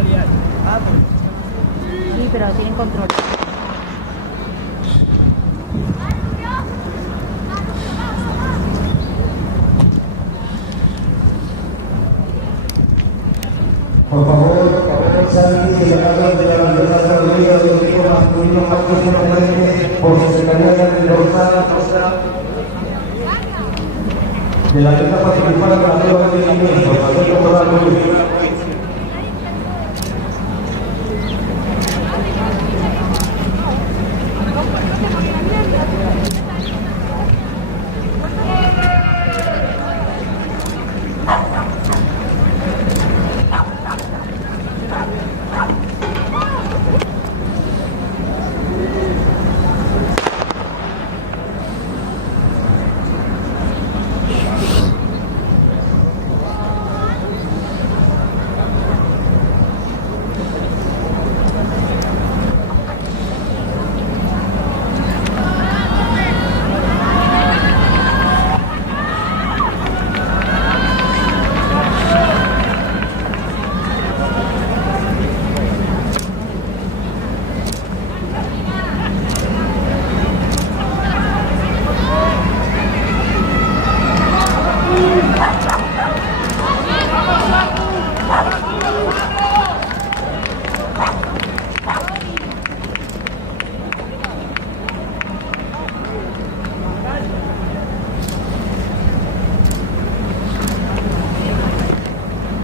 Sí, pero tienen control. Por favor, saben que la casa de la bandera saludida del equipo masculino más presidente por su secretaría de Rosada de la lista participada de la prueba de rendimiento,